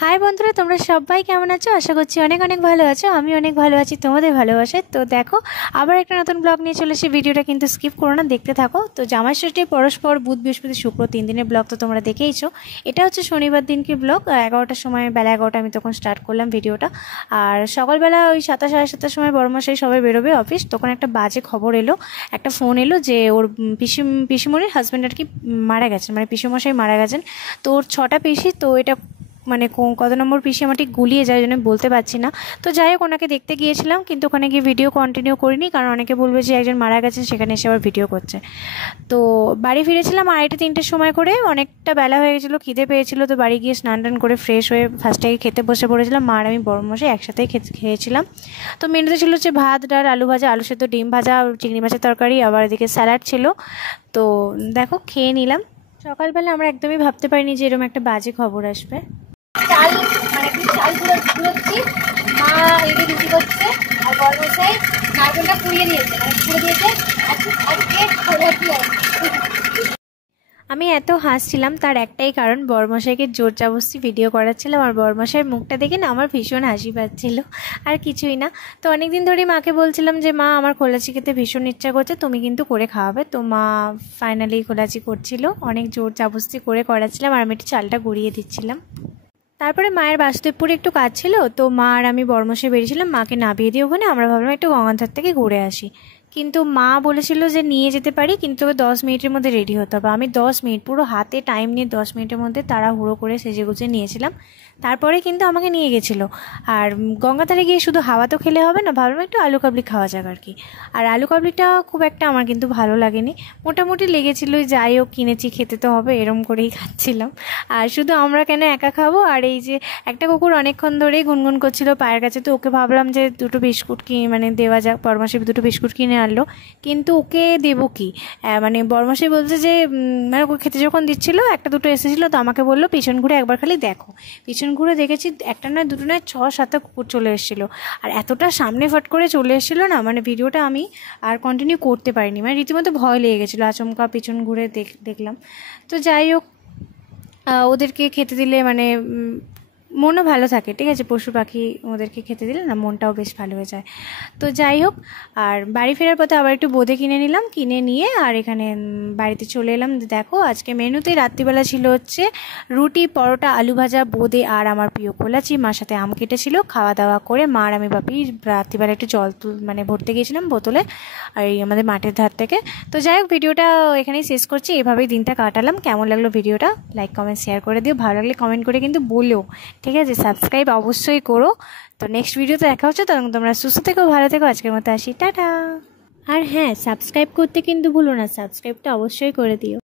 High বন্ধুরা, তোমরা সবাই কেমন আছো? আশা করছি অনেক অনেক ভালো আছো। আমি অনেক ভালো আছি তোমাদের ভালোবাসায়। তো দেখো, আবার একটা নতুন ব্লগ নিয়ে চলে এসেছি। ভিডিওটা কিন্তু স্কিপ করো না, দেখতে থাকো। তো জামাই ষষ্ঠী পরস্পর বুধ বৃহস্পতি শুক্র 3 দিনের ব্লগ তো তোমরা দেখেইছো। এটা হচ্ছে শনিবার দিনকে ব্লগ। 11টার সময়, বেলা 11টা আমি তখন স্টার্ট করলাম ভিডিওটা। আর সকালবেলা ওই 7টা সাড়ে 7টার সময় বড়মশাই সবাই বেরোবে অফিস, তখন একটা বাজে খবর এলো, একটা ফোন এলো যে ওর পিসিমণির হাজব্যান্ড আর কি মারা গেছেন, মানে পিসিমশাই মারা গেছেন। তো ওর 6টা পিসি, তো এটা মানে কত নম্বর পিসি আমার ঠিক গুলিয়ে যায়, জন্য বলতে পারছি না। তো যাই হোক, ওনাকে দেখতে গিয়েছিলাম, কিন্তু ওখানে গিয়ে ভিডিও কন্টিনিউ করিনি, কারণ অনেকে বলবে যে একজন মারা গেছেন, সেখানে এসে আবার ভিডিও করছে। তো বাড়ি ফিরেছিলাম 2:30-3টের সময় করে, অনেকটা বেলা হয়ে গেছিলো, খিদে পেয়েছিল। তো বাড়ি গিয়ে স্নান টান করে ফ্রেশ হয়ে ফার্স্টে খেতে বসে পড়েছিলাম। মা আর আমি বড়মশাই একসাথেই খেয়েছিলাম। তো মেনুতে ছিল হচ্ছে ভাত, ডাল, আলু ভাজা, আলু সেদ্ধ, ডিম ভাজা, চিংড়ি মাছের তরকারি, আবার এদিকে স্যালাড ছিল। তো দেখো, খেয়ে নিলাম। সকালবেলা আমরা একদমই ভাবতে পারিনি যে এরকম একটা বাজে খবর আসবে। চাল মানে একটু চাল গুঁড়োচ্ছি, মা এদিকে রুটি করছে, আর বড়মশাই নারকেলটা পুড়িয়ে নিয়েছে, মানে পুড়ে দিয়েছে। আমি এত হাসছিলাম, তার একটাই কারণ, বড়মশাইকে জোর জবরদস্তি ভিডিও করাচ্ছিলাম, আর বড়মশাইয়ের মুখটা দেখে না আমার ভীষণ হাসি পাচ্ছিল, আর কিছুই না। তো অনেকদিন ধরেই মাকে বলছিলাম যে মা, আমার খোলাচি খেতে ভীষণ ইচ্ছা করছে, তুমি কিন্তু করে খাওয়াবে। তো মা ফাইনালি খোলাচি করছিল, অনেক জোর জবরদস্তি করে করাচ্ছিলাম, আর আমি একটু চালটা গুঁড়িয়ে দিচ্ছিলাম। তারপরে মায়ের বাসুদেবপুরে একটু কাজ ছিল, তো মা আর আমি বড়মশাই বেরিয়েছিলাম মাকে নামিয়ে দিয়ে ওখানে। আমরা ভাবলাম একটু গঙ্গাধার থেকে ঘুরে আসি, কিন্তু মা বলেছিল যে নিয়ে যেতে পারি, কিন্তু তবে 10 মিনিটের মধ্যে রেডি হতে হবে। আমি 10 মিনিট পুরো হাতে টাইম নিয়ে 10 মিনিটের মধ্যে তাড়াহুড়ো করে সেজে গুজে নিয়েছিলাম। তারপরে কিন্তু আমাকে নিয়ে গেছিলো। আর গঙ্গাধারে গিয়ে শুধু হাওয়া তো খেলে হবে না, ভাবলাম একটু আলু কাবলি খাওয়া যাক আর কি। আর আলু কাবলিটা খুব একটা আমার কিন্তু ভালো লাগেনি, মোটামুটি লেগেছিল। যাই হোক, কিনেছি, খেতে তো হবে, এরম করেই খাচ্ছিলাম। আর শুধু আমরা কেন একা খাবো। আর এই যে একটা কুকুর অনেকক্ষণ ধরেই গুনগুন করছিল পায়ের কাছে, তো ওকে ভাবলাম যে দুটো বিস্কুট মানে দেওয়া যাক। বড়মাসি দুটো বিস্কুট কিনে আনলো, কিন্তু ওকে দেবো কি, মানে বড়মাসি বলছে যে মানে ওকে খেতে যখন দিচ্ছিলো একটা দুটো এসেছিলো, তো আমাকে বললো পিছন ঘুরে একবার খালি দেখো। পিছন ঘুরে দেখেছি, একটা নয় দুটো নয় 6-7টা কুকুর চলে এসেছিলো। আর এতটা সামনে ফট করে চলে এসেছিলো না, মানে ভিডিওটা আমি আর কন্টিনিউ করতে পারিনি, মানে রীতিমতো ভয় লেগে গেছিলো। আচমকা পিছন ঘুরে দেখলাম। তো যাই হোক, ওদেরকে খেতে দিলে মানে মনও ভালো থাকে, ঠিক আছে। পশু পাখি ওদেরকে খেতে দিলে না মনটাও বেশ ভালো হয়ে যায়। তো যাই হোক, আর বাড়ি ফেরার পথে আবার একটু বোঁদে কিনে নিলাম, কিনে নিয়ে আর এখানে বাড়িতে চলে এলাম। দেখো, আজকে মেনুতে রাত্রিবেলা ছিল হচ্ছে রুটি, পরোটা, আলু ভাজা, বোঁদে, আর আমার প্রিয় কলাচি। মার সাথে আম কেটেছিল। খাওয়া দাওয়া করে মা আর আমি বাপি রাত্রিবেলা একটু জল মানে ভরতে গিয়েছিলাম বোতলে, আর এই আমাদের মাঠের ধার থেকে। তো যাই হোক, ভিডিওটা এখানেই শেষ করছি। এভাবেই দিনটা কাটালাম। কেমন লাগলো ভিডিওটা লাইক কমেন্ট শেয়ার করে দিও, ভালো লাগলে কমেন্ট করে কিন্তু বলো, ঠিক আছে। সাবস্ক্রাইব অবশ্যই করো। তো নেক্সট ভিডিওতে দেখা হচ্ছে, তখন তোমরা সুস্থ থেকো, ভালো থেকো। আজকের মতো আসি, টাটা। আর হ্যাঁ, সাবস্ক্রাইব করতে কিন্তু ভুলো না, সাবস্ক্রাইবটা অবশ্যই করে দিও।